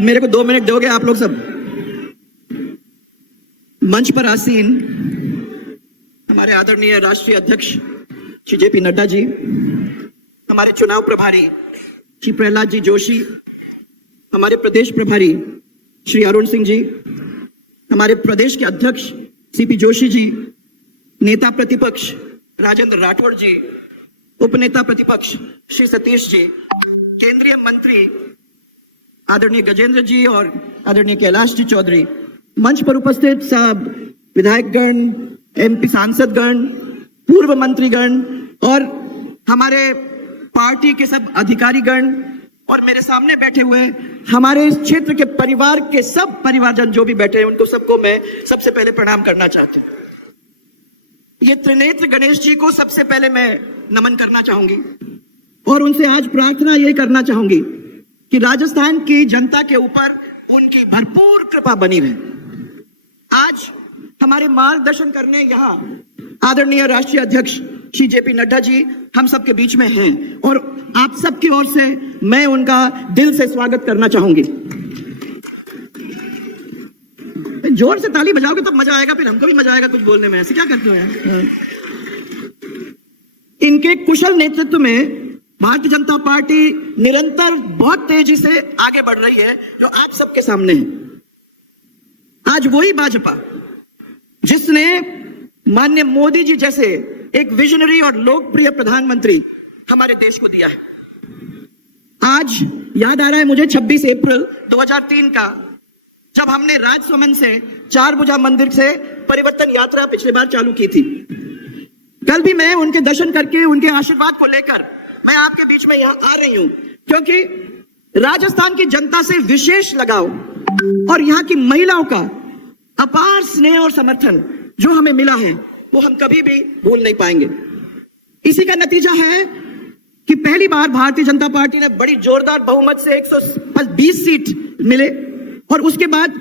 अब मेरे को 2 मिनट दोगे आप लोग सब? मंच पर आसीन हमारे आदरणीय राष्ट्रीय अध्यक्ष श्री जेपी नड्डा जी, हमारे चुनाव प्रभारी श्री प्रहलाद जी जोशी, हमारे प्रदेश प्रभारी श्री अरुण सिंह जी, हमारे प्रदेश के अध्यक्ष सीपी जोशी जी, नेता प्रतिपक्ष राजेंद्र राठौड़ जी, उपनेता प्रतिपक्ष श्री सतीश जी, केंद्रीय मंत्री आदरणीय गजेंद्र जी और आदरणीय कैलाश जी चौधरी, मंच पर उपस्थित सब विधायकगण, एमपी सांसदगण, पूर्व मंत्रीगण और हमारे पार्टी के सब अधिकारीगण और मेरे सामने बैठे हुए हमारे इस क्षेत्र के परिवार के सब परिवारजन जो भी बैठे हैं, उनको सबको मैं सबसे पहले प्रणाम करना चाहती हूँ। ये त्रिनेत्र गणेश जी को सबसे पहले मैं नमन करना चाहूंगी और उनसे आज प्रार्थना ये करना चाहूंगी कि राजस्थान की जनता के ऊपर उनकी भरपूर कृपा बनी रहे। आज हमारे मार्गदर्शन करने यहाँ आदरणीय राष्ट्रीय अध्यक्ष श्री जेपी नड्डा जी हम सबके बीच में हैं और आप सबकी ओर से मैं उनका दिल से स्वागत करना चाहूंगी। जोर से ताली बजाओगे तो मजा आएगा, फिर हमको भी मजा आएगा कुछ बोलने में। ऐसे क्या करते हो यार? इनके कुशल नेतृत्व में भारतीय जनता पार्टी निरंतर बहुत तेजी से आगे बढ़ रही है, जो आप सबके सामने है। आज वही भाजपा जिसने माननीय मोदी जी जैसे एक विजनरी और लोकप्रिय प्रधानमंत्री हमारे देश को दिया है। आज याद आ रहा है मुझे 26 अप्रैल 2003 का, जब हमने राजसमंद से चारभुजा मंदिर से परिवर्तन यात्रा पिछली बार चालू की थी। कल भी मैं उनके दर्शन करके उनके आशीर्वाद को लेकर मैं आपके बीच में यहाँ आ रही हूं, क्योंकि राजस्थान की जनता से विशेष लगाव और यहाँ की महिलाओं का अपार स्नेह और समर्थन जो हमें मिला है वो हम कभी भी भूल नहीं पाएंगे। इसी का नतीजा है कि पहली बार भारतीय जनता पार्टी ने बड़ी जोरदार बहुमत से 120 सीट मिले और उसके बाद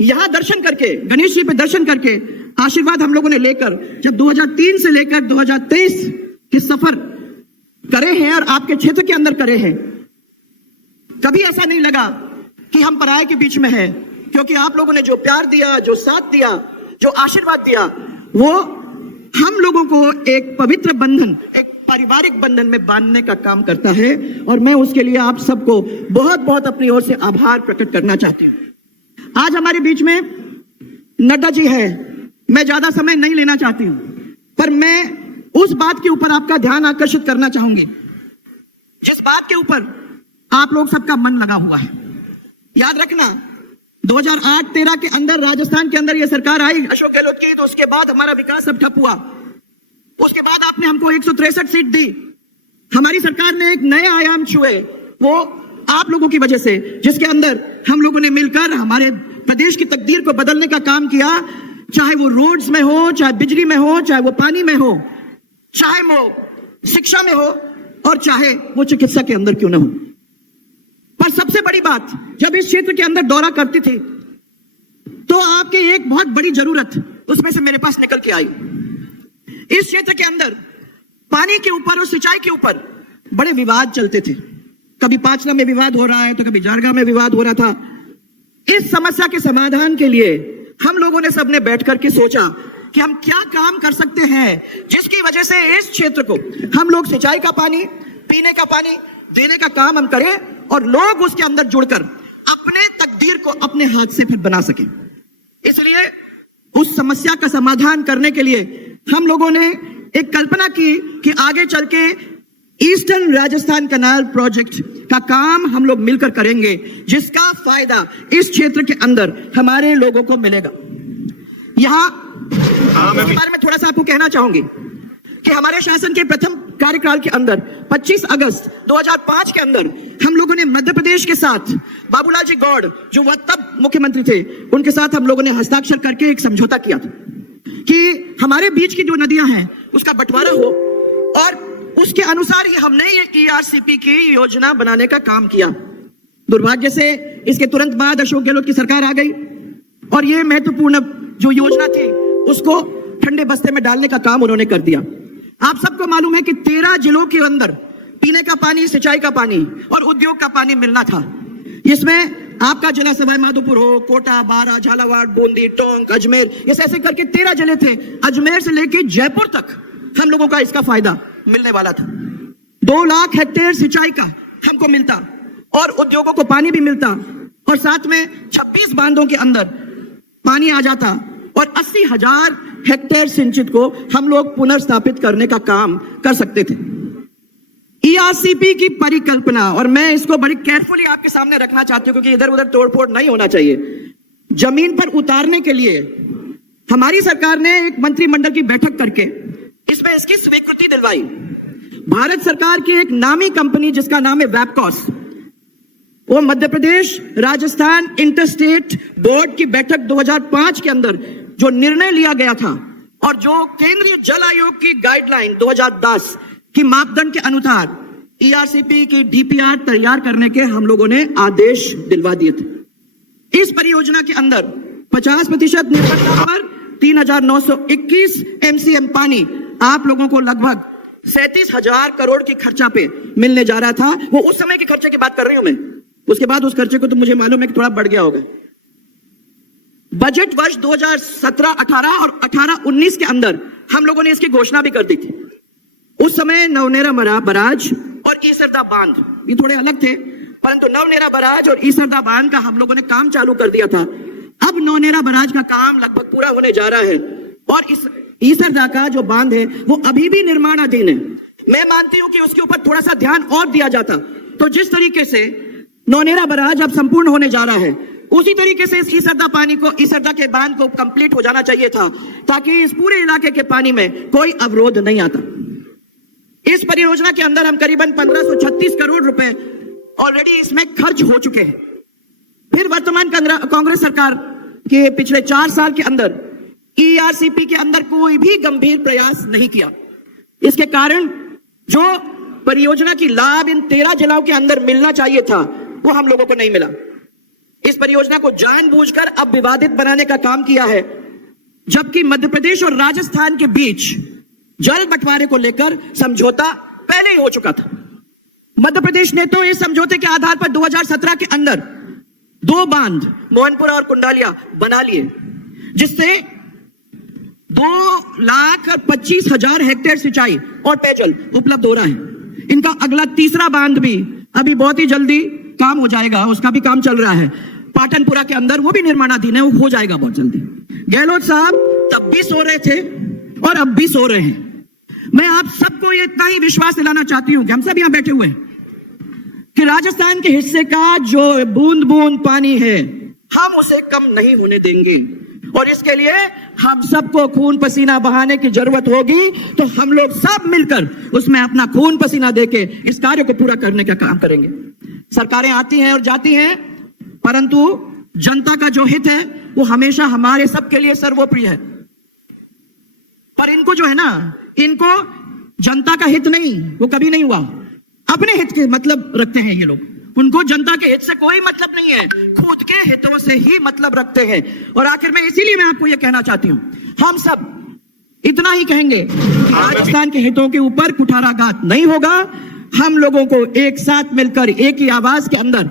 यहां दर्शन करके, गणेश जी पे दर्शन करके आशीर्वाद हम लोगों ने लेकर जब 2003 से लेकर 2023 के सफर करे हैं और आपके क्षेत्र के अंदर करे हैं, कभी ऐसा नहीं लगा कि हम पराये के बीच में हैं, क्योंकि आप लोगों ने जो प्यार दिया, जो साथ दिया, जो आशीर्वाद दिया, वो हम लोगों को एक पवित्र बंधन, एक पारिवारिक बंधन में बांधने का काम करता है और मैं उसके लिए आप सबको बहुत बहुत अपनी ओर से आभार प्रकट करना चाहती हूं। आज हमारे बीच में नड्डा जी है, मैं ज्यादा समय नहीं लेना चाहती हूं, पर मैं उस बात के ऊपर आपका ध्यान आकर्षित करना चाहूंगी जिस बात के ऊपर आप लोग सबका मन लगा हुआ है। याद रखना 2008-13 के अंदर राजस्थान के अंदर यह सरकार आई अशोक गहलोत की, तो उसके बाद हमारा विकास सब ठप हुआ। उसके बाद आपने हमको 163 सीट दी। हमारी सरकार ने एक नए आयाम छुए, वो आप लोगों की वजह से, जिसके अंदर हम लोगों ने मिलकर हमारे प्रदेश की तकदीर को बदलने का काम किया, चाहे वो रोड्स में हो, चाहे बिजली में हो, चाहे वो पानी में हो, चाहे वो शिक्षा में हो और चाहे वो चिकित्सा के अंदर क्यों ना हो। पर सबसे बड़ी बात, जब इस क्षेत्र के अंदर दौरा करती थी तो आपकी एक बहुत बड़ी जरूरत उसमें से मेरे पास निकल के आई। इस क्षेत्र के अंदर पानी के ऊपर और सिंचाई के ऊपर बड़े विवाद चलते थे। कभी पाचला में विवाद हो रहा है तो कभी जारगा में विवाद हो रहा था। इस समस्या के समाधान के लिए हम लोगों ने सबने बैठ करके सोचा कि हम क्या काम कर सकते हैं जिसकी वजह से इस क्षेत्र को हम लोग सिंचाई का पानी, पीने का पानी देने का काम हम करें और लोग उसके अंदर जुड़कर अपने तकदीर को अपने हाथ से फिर बना सकें। इसलिए उस समस्या का समाधान करने के लिए हम लोगों ने एक कल्पना की कि आगे चल के ईस्टर्न राजस्थान कैनाल प्रोजेक्ट का काम हम लोग मिलकर करेंगे, जिसका फायदा इस क्षेत्र के अंदर हमारे लोगों को मिलेगा। यहाँ इस बारे में थोड़ा सा आपको कहना चाहूंगी कि हमारे शासन के प्रथम कार्यकाल के अंदर 25 अगस्त 2005 के अंदर हम लोगों ने मध्य प्रदेश के साथ बाबूलाल जी गौड़, जो वह तब मुख्यमंत्री थे, उनके साथ हम लोगों ने हस्ताक्षर करके एक समझौता किया था कि हमारे बीच की जो नदियां हैं उसका बंटवारा हो और उसके अनुसार ही हमने ये टीआरसीपी की योजना बनाने का काम किया। दुर्भाग्य से इसके तुरंत बाद अशोक गहलोत की सरकार आ गई और ये महत्वपूर्ण जो योजना थी उसको ठंडे बस्ते में डालने का काम उन्होंने कर दिया। आप सबको मालूम है कि 13 जिलों के अंदर पीने का पानी, सिंचाई का पानी और उद्योग का पानी मिलना था, जिसमें आपका जिला सवाई माधोपुर हो, कोटा, बारा, झालावाड़, बूंदी, टोंक, अजमेर, ये ऐसे करके 13 जिले थे। अजमेर से लेके जयपुर तक हम लोगों का इसका फायदा मिलने वाला था। 2 लाख हेक्टेयर सिंचाई का हमको मिलता और उद्योगों को पानी भी मिलता और साथ में 26 बांधों के अंदर पानी आ जाता और 80,000 हेक्टेयर सिंचित को हम लोग पुनर्स्थापित करने का काम कर सकते थे। ईआरसीपी की परिकल्पना, और मैं इसको बड़ी केयरफुली आपके सामने रखना चाहती हूं क्योंकि इधर उधर तोड़फोड़ नहीं होना चाहिए। जमीन पर उतारने के लिए हमारी सरकार ने एक मंत्रिमंडल की बैठक करके इसमें इसकी स्वीकृति दिलवाई। भारत सरकार की एक नामी कंपनी जिसका नाम है वैपकॉस, वो मध्य प्रदेश राजस्थान इंटरस्टेट बोर्ड की बैठक 2005 के अंदर जो निर्णय लिया गया था और जो केंद्रीय जल आयोग की गाइडलाइन 2010 की मापदंड के अनुसार ईआरसीपी की डीपीआर तैयार करने के हम लोगों ने आदेश दिलवा दिए थे। इस परियोजना के अंदर 50% निर्भरता पर 3,921 एमसीएम पानी आप लोगों को लगभग 37,000 करोड़ की खर्चा पे मिलने जा रहा था। वो उस समय के खर्चे की बात कर रही हूं मैं, उसके बाद उस खर्चे को तो मुझे मालूम है कि थोड़ा बढ़ गया होगा। बजट वर्ष 2017-18 और 18-19 के अंदर हम लोगों ने इसकी घोषणा भी कर दी थी। उस समय नवनेरा बराज और ईसरदा बांध ये थोड़े अलग थे, परंतु नवनेरा बराज और ईसरदा बांध का हम लोगों ने काम चालू कर दिया था। अब नवनेरा बराज का काम लगभग पूरा होने जा रहा है और इस ईसरदा का जो बांध है वो अभी भी निर्माणाधीन है। मैं मानती हूं कि उसके ऊपर थोड़ा सा ध्यान और दिया जाता तो जिस तरीके से नवनेरा बराज अब संपूर्ण होने जा रहा है उसी तरीके से इस ईसरदा के बांध को कंप्लीट हो जाना चाहिए था ताकि इस पूरे इलाके के पानी में कोई अवरोध नहीं आता। इस परियोजना के अंदर हम करीबन 1536 करोड़ रुपए ऑलरेडी इसमें खर्च हो चुके हैं। फिर वर्तमान कांग्रेस सरकार के पिछले 4 साल के अंदर ईआरसीपी के अंदर कोई भी गंभीर प्रयास नहीं किया। इसके कारण जो परियोजना की लाभ इन 13 जिलों के अंदर मिलना चाहिए था वो हम लोगों को नहीं मिला। इस परियोजना को जानबूझकर अब विवादित बनाने का काम किया है, जबकि मध्य प्रदेश और राजस्थान के बीच जल बंटवारे को लेकर समझौता पहले ही हो चुका था। मध्य प्रदेश ने तो इस समझौते के आधार पर 2017 के अंदर 2 बांध मोहनपुरा और कुंडालिया बना लिए, जिससे 2,25,000 हेक्टेयर सिंचाई और पेयजल उपलब्ध हो रहा है। इनका अगला तीसरा बांध भी अभी बहुत ही जल्दी काम हो जाएगा, उसका भी काम चल रहा है। पाटनपुरा के अंदर वो भी निर्माणाधीन है, वो हो जाएगा बहुत जल्दी। गहलोत साहब तब भी सो रहे थे और अब भी सो रहे हैं। मैं आप सबको इतना ही विश्वास दिलाना चाहती हूं कि हम सब यहां बैठे हुए हैं कि राजस्थान के हिस्से का जो बूंद बूंद पानी है हम उसे कम नहीं होने देंगे और इसके लिए हम सबको खून पसीना बहाने की जरूरत होगी तो हम लोग सब मिलकर उसमें अपना खून पसीना देके इस कार्य को पूरा करने का काम करेंगे। सरकारें आती हैं और जाती हैं, परंतु जनता का जो हित है वो हमेशा हमारे सबके लिए सर्वोपरि है। पर इनको जो है ना, इनको जनता का हित नहीं, वो कभी नहीं हुआ। अपने हित के मतलब रखते हैं ये लोग, उनको जनता के हित से कोई मतलब नहीं है, खुद के हितों से ही मतलब रखते हैं। और आखिर में इसीलिए मैं आपको ये कहना चाहती हूं, हम सब इतना ही कहेंगे, राजस्थान के हितों के ऊपर कुठाराघात नहीं होगा। हम लोगों को एक साथ मिलकर एक ही आवाज के अंदर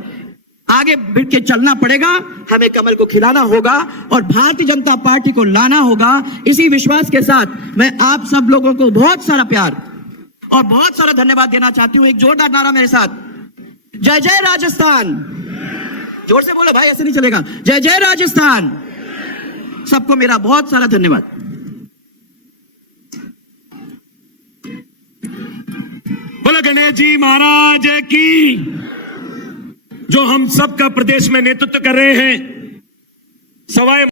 आगे बढ़ के चलना पड़ेगा। हमें कमल को खिलाना होगा और भारतीय जनता पार्टी को लाना होगा। इसी विश्वास के साथ मैं आप सब लोगों को बहुत सारा प्यार और बहुत सारा धन्यवाद देना चाहती हूं। एक जोरदार नारा मेरे साथ, जय जय राजस्थान। जोर से बोलो भाई, ऐसे नहीं चलेगा। जय जय राजस्थान। सबको मेरा बहुत सारा धन्यवाद। बोलो गणेश जी महाराज की। जो हम सबका प्रदेश में नेतृत्व कर रहे हैं, सवाई